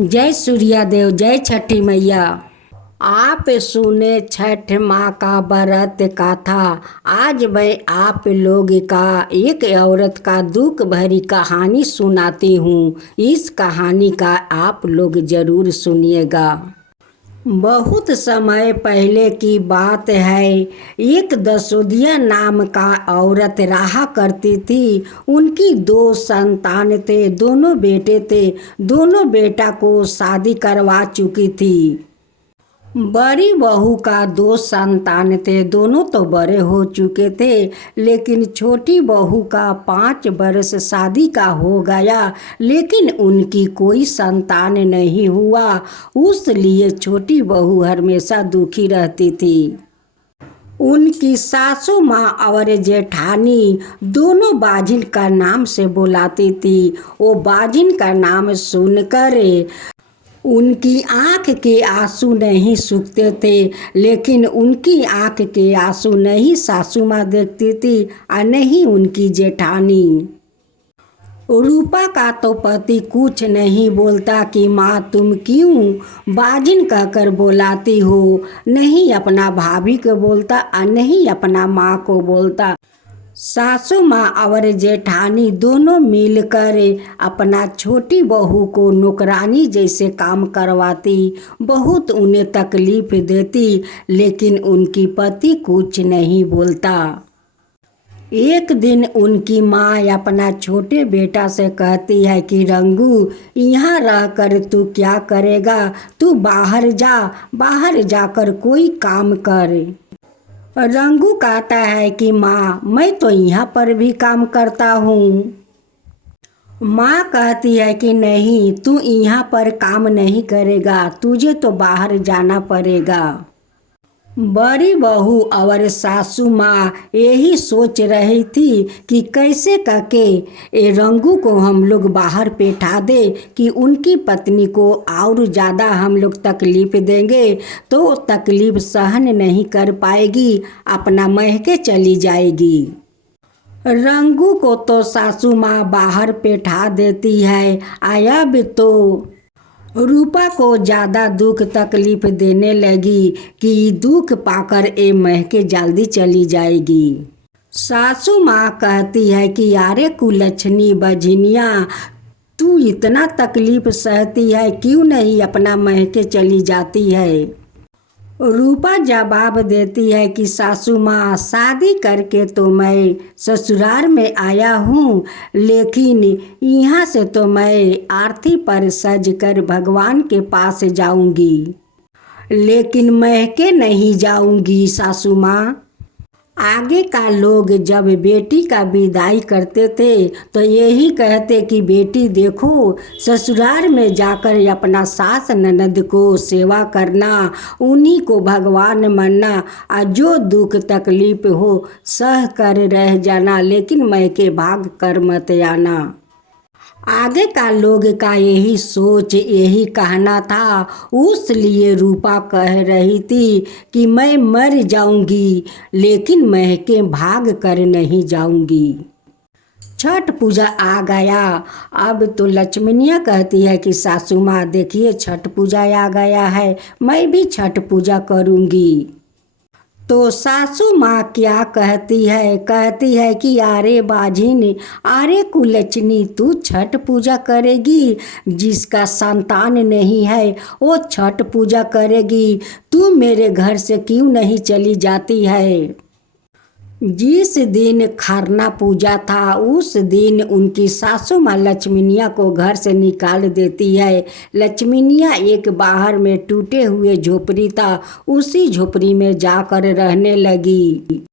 जय सूर्यादेव, जय छठी मैया। आप सुने छठ माँ का व्रत कथा। आज मैं आप लोग का एक औरत का दुख भरी कहानी सुनाती हूँ। इस कहानी का आप लोग जरूर सुनिएगा। बहुत समय पहले की बात है। एक दसोदिया नाम का औरत रहा करती थी। उनकी दो संतान थे, दोनों बेटे थे। दोनों बेटा को शादी करवा चुकी थी। बड़ी बहू का दो संतान थे, दोनों तो बड़े हो चुके थे। लेकिन छोटी बहू का 5 वर्ष शादी का हो गया, लेकिन उनकी कोई संतान नहीं हुआ। उसलिए छोटी बहू हमेशा दुखी रहती थी। उनकी सासू माँ और जेठानी दोनों बाजिन का नाम से बुलाती थी। वो बाजिन का नाम सुनकर उनकी आँख के आंसू नहीं सूखते थे। लेकिन उनकी आँख के आंसू नहीं सासू माँ देखती थी और नहीं उनकी जेठानी। रूपा का तो पति कुछ नहीं बोलता कि माँ तुम क्यों बाजिन कहकर बुलाती हो। नहीं अपना भाभी को बोलता और नहीं अपना माँ को बोलता। सासू माँ और जेठानी दोनों मिलकर अपना छोटी बहू को नौकरानी जैसे काम करवाती। बहुत उन्हें तकलीफ देती, लेकिन उनकी पति कुछ नहीं बोलता। एक दिन उनकी माँ अपना छोटे बेटा से कहती है कि रंगू, यहाँ रहकर तू क्या करेगा। तू बाहर जा, बाहर जाकर कोई काम कर। रंगू कहता है कि माँ मैं तो यहाँ पर भी काम करता हूँ। माँ कहती है कि नहीं, तू यहाँ पर काम नहीं करेगा, तुझे तो बाहर जाना पड़ेगा। बड़ी बहू और सासू माँ यही सोच रही थी कि कैसे करके ये रंगू को हम लोग बाहर बैठा दे कि उनकी पत्नी को और ज़्यादा हम लोग तकलीफ देंगे तो तकलीफ सहन नहीं कर पाएगी, अपना महके चली जाएगी। रंगू को तो सासू माँ बाहर बैठा देती है। आया भी तो रूपा को ज़्यादा दुख तकलीफ देने लगी कि दुख पाकर ये महके जल्दी चली जाएगी। सासू माँ कहती है कि यारे कुलच्छनी बझनिया, तू इतना तकलीफ सहती है, क्यों नहीं अपना महके चली जाती है। रूपा जवाब देती है कि सासू माँ शादी करके तो मैं ससुराल में आया हूँ, लेकिन यहाँ से तो मैं आरती पर सज कर भगवान के पास जाऊँगी, लेकिन महके नहीं जाऊँगी सासू माँ। आगे का लोग जब बेटी का विदाई करते थे तो यही कहते कि बेटी देखो, ससुराल में जाकर अपना सास ननद को सेवा करना, उन्हीं को भगवान मानना और जो दुख तकलीफ हो सह कर रह जाना, लेकिन मैके भाग कर मत आना। आगे का लोग का यही सोच यही कहना था। उसलिए रूपा कह रही थी कि मैं मर जाऊंगी, लेकिन महके भाग कर नहीं जाऊंगी। छठ पूजा आ गया। अब तो लक्ष्मणिया कहती है कि सासू माँ देखिए छठ पूजा आ गया है, मैं भी छठ पूजा करूंगी। तो सासू माँ क्या कहती है कि अरे बाजिन, अरे कुलच्छनी, तू छठ पूजा करेगी, जिसका संतान नहीं है वो छठ पूजा करेगी, तू मेरे घर से क्यों नहीं चली जाती है। जिस दिन खरना पूजा था उस दिन उनकी सासू माँ लक्ष्मणिया को घर से निकाल देती है। लक्ष्मणिया एक बाहर में टूटे हुए झोपड़ी था, उसी झोपड़ी में जाकर रहने लगी।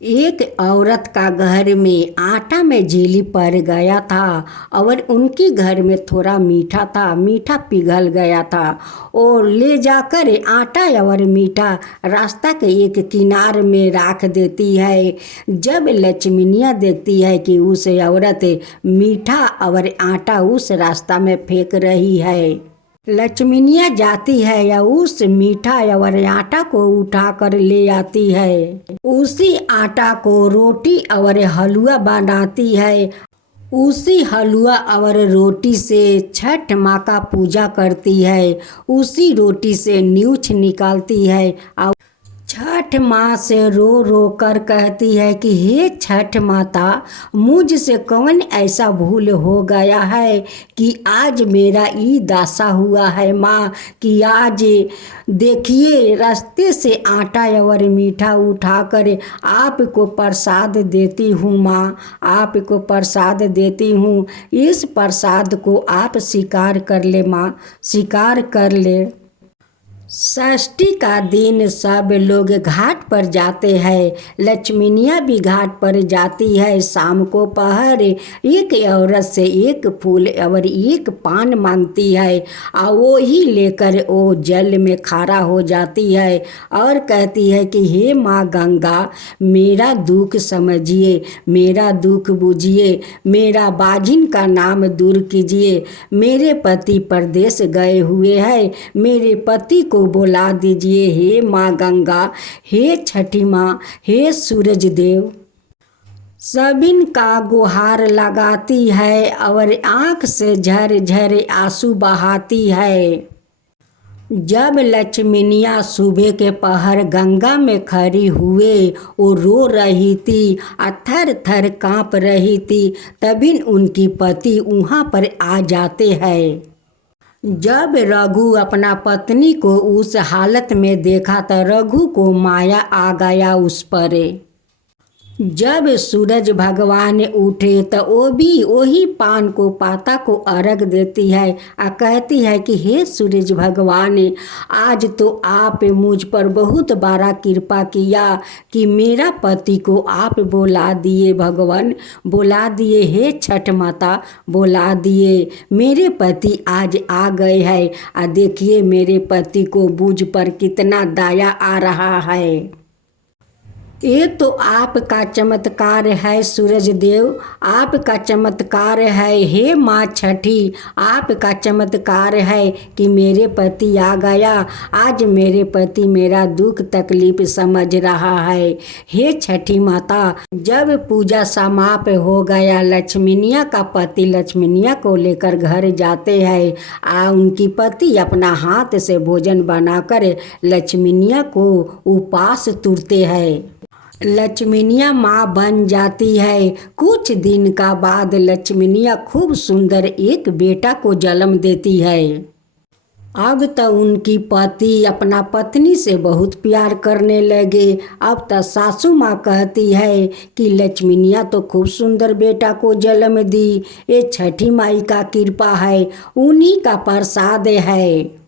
एक औरत का घर में आटा में झीली पड़ गया था और उनकी घर में थोड़ा मीठा था, मीठा पिघल गया था। और ले जाकर आटा और मीठा रास्ता के एक किनार में रख देती है। जब लक्ष्मणिया देखती है कि उस औरत मीठा और आटा उस रास्ता में फेंक रही है, लक्ष्मणिया जाती है या उस मीठा और आटा को उठाकर ले आती है। उसी आटा को रोटी और हलवा बनाती है उसी हलवा और रोटी से छठ माँ का पूजा करती है। उसी रोटी से न्यूछ निकालती है और छठ माँ से रो रो कर कहती है कि हे छठ माता, मुझसे कौन ऐसा भूल हो गया है कि आज मेरा ई दासा हुआ है माँ, कि आज देखिए रास्ते से आटा और मीठा उठा कर आपको प्रसाद देती हूँ माँ, आपको प्रसाद देती हूँ। इस प्रसाद को आप स्वीकार कर ले माँ, स्वीकार कर ले। षष्ठी का दिन सब लोग घाट पर जाते हैं। लक्ष्मीनिया भी घाट पर जाती है। शाम को पहर एक औरत से एक फूल और एक पान मांगती है और वो ही लेकर वो जल में खड़ा हो जाती है और कहती है कि हे माँ गंगा, मेरा दुख समझिए, मेरा दुख बुझिए, मेरा बाजिन का नाम दूर कीजिए। मेरे पति परदेश गए हुए हैं, मेरे पति को बुला दीजिए। हे माँ गंगा, हे छठी माँ, हे सूरज देव। सबिन का गुहार लगाती है और आँख से झर झर आंसू बहाती है। जब लक्ष्मीनिया सुबह के पहर गंगा में खड़ी हुए, वो रो रही थी, थर थर काँप रही थी। तभी उनकी पति वहाँ पर आ जाते हैं। जब रघु अपना पत्नी को उस हालत में देखा तो रघु को माया आ गया उस पर। जब सूरज भगवान उठे तो वो भी वही पान को पाता को अर्घ देती है और कहती है कि हे सूरज भगवान, आज तो आप मुझ पर बहुत बड़ा कृपा किया कि मेरा पति को आप बुला दिए। भगवान बुला दिए, हे छठ माता बुला दिए। मेरे पति आज आ गए हैं और देखिए मेरे पति को मुझ पर कितना दया आ रहा है। ये तो आपका चमत्कार है सूरज देव, आपका चमत्कार है। हे माँ छठी, आपका चमत्कार है कि मेरे पति आ गया। आज मेरे पति मेरा दुख तकलीफ समझ रहा है। हे छठी माता, जब पूजा समाप्त हो गया, लक्ष्मीनिया का पति लक्ष्मीनिया को लेकर घर जाते हैं। उनकी पति अपना हाथ से भोजन बनाकर लक्ष्मीनिया को उपास तुरते हैं। लक्ष्मीनिया माँ बन जाती है। कुछ दिन का बाद लक्ष्मीनिया खूब सुंदर एक बेटा को जन्म देती है। अब तो उनकी पति अपना पत्नी से बहुत प्यार करने लगे। अब तो सासू माँ कहती है कि लक्ष्मीनिया तो खूब सुंदर बेटा को जन्म दी, ये छठी माई का कृपा है, उन्हीं का प्रसाद है।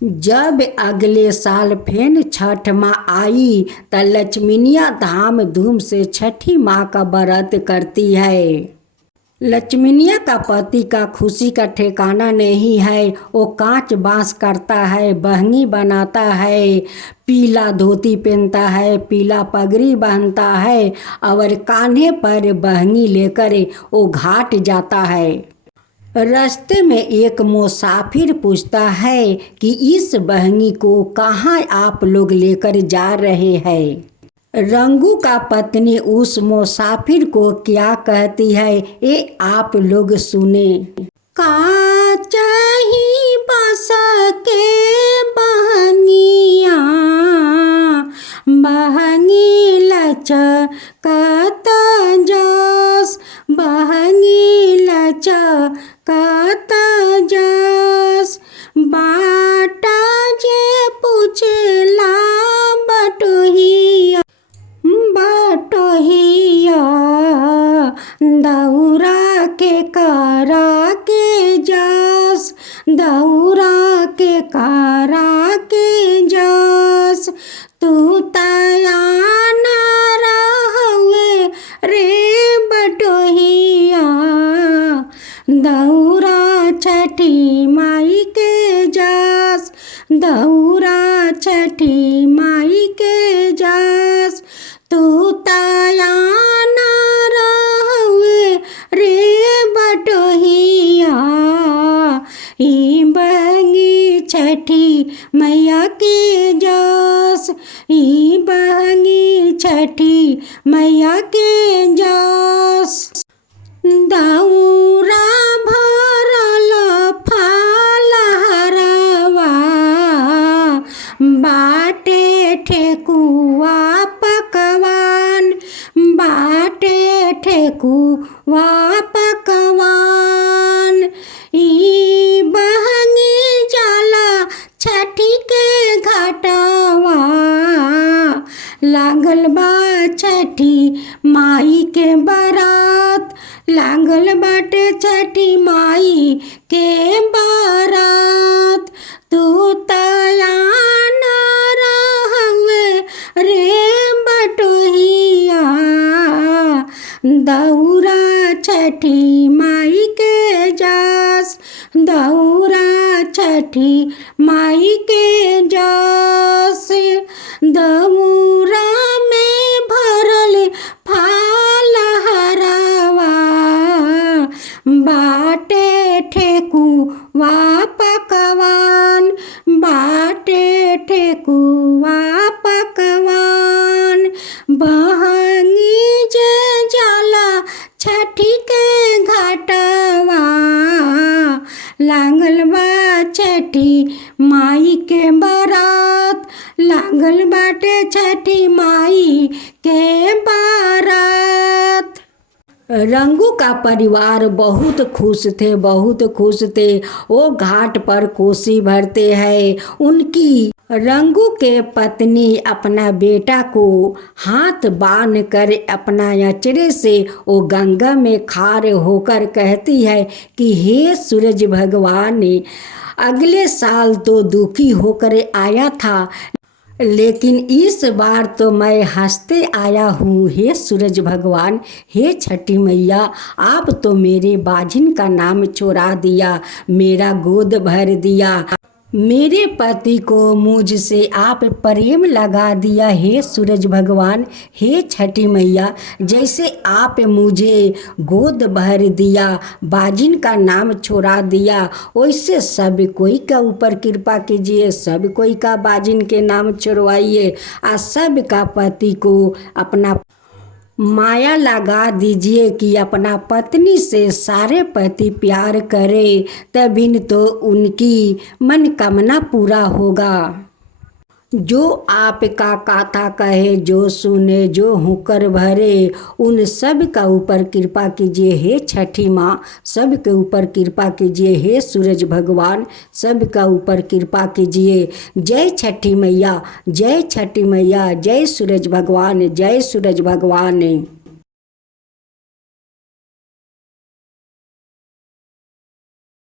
जब अगले साल फिर छठ माँ आई तो लक्ष्मीनिया धाम धूम से छठी माँ का व्रत करती है। लक्ष्मीनिया का पति का खुशी का ठिकाना नहीं है। वो कांच बांस करता है, बहंगी बनाता है, पीला धोती पहनता है, पीला पगड़ी बांधता है और कान्हे पर बहंगी लेकर वो घाट जाता है। रास्ते में एक मुसाफिर पूछता है कि इस बहंगी को कहाँ आप लोग लेकर जा रहे हैं। रंगू का पत्नी उस मुसाफिर को क्या कहती है, ये आप लोग सुने। का चाही बस के बहंगिया, बहंगी लचकत जस, बहंगी लचकत जस। बाटा जे पूछला बटोहिया, बटोहिया दौरा के करा के जस, दौरा के करा के जस। तू तयान रहुए रे बटोहिया, दौरा छठी माई के जस, दौरा छठी माई के जस। तू तयान रहुए रे बटोहिया, ई बहंगी छठी मैया के जस, ई बहंगी छठी मैया के जस। दाऊ बाटे ठेकुआ पकवान। ई बहंगी जाला छठी के घाटवा, लागल बा छठी माई के बारात, लागल बाटे छठी माई के बारात। तू तयाना रहवे रे बटोहिया, दौरा छठी माई के जास, दौरा छठी माई के जास। दौरा में भरल फाल हरावा, बाटे ठेकुआ पकवान, बाटे ठेकुआ पकवान। बहंगी जे जाला छठी के घाटवा, लागल बा छठी माई के बारात, लागल बाटे छठी माई के बारात। रंगू का परिवार बहुत खुश थे, बहुत खुश थे। वो घाट पर कोसी भरते हैं। उनकी रंगू के पत्नी अपना बेटा को हाथ बांध कर अपना अचरे से वो गंगा में खार होकर कहती है कि हे सूरज भगवान, अगले साल तो दुखी होकर आया था, लेकिन इस बार तो मैं हंसते आया हूँ। हे सूरज भगवान, हे छठी मैया, आप तो मेरे बाजिन का नाम चुरा दिया, मेरा गोद भर दिया, मेरे पति को मुझसे आप प्रेम लगा दिया। हे सूरज भगवान, हे छठी मैया, जैसे आप मुझे गोद भर दिया, बाजिन का नाम छोड़ा दिया, वैसे सब कोई का ऊपर कृपा कीजिए, सब कोई का बाजिन के नाम छोड़वाइए और सब का पति को अपना माया लगा दीजिए कि अपना पत्नी से सारे पति प्यार करे, तभी तो उनकी मनोकामना पूरा होगा। जो आपका कथा कहे, जो सुने, जो होकर भरे, उन सब का ऊपर कृपा कीजिए। हे छठी माँ, सब के ऊपर कृपा कीजिए। हे सूरज भगवान, सब का ऊपर कृपा कीजिए। जय छठी मैया, जय छठी मैया, जय सूरज भगवान, जय सूरज भगवान।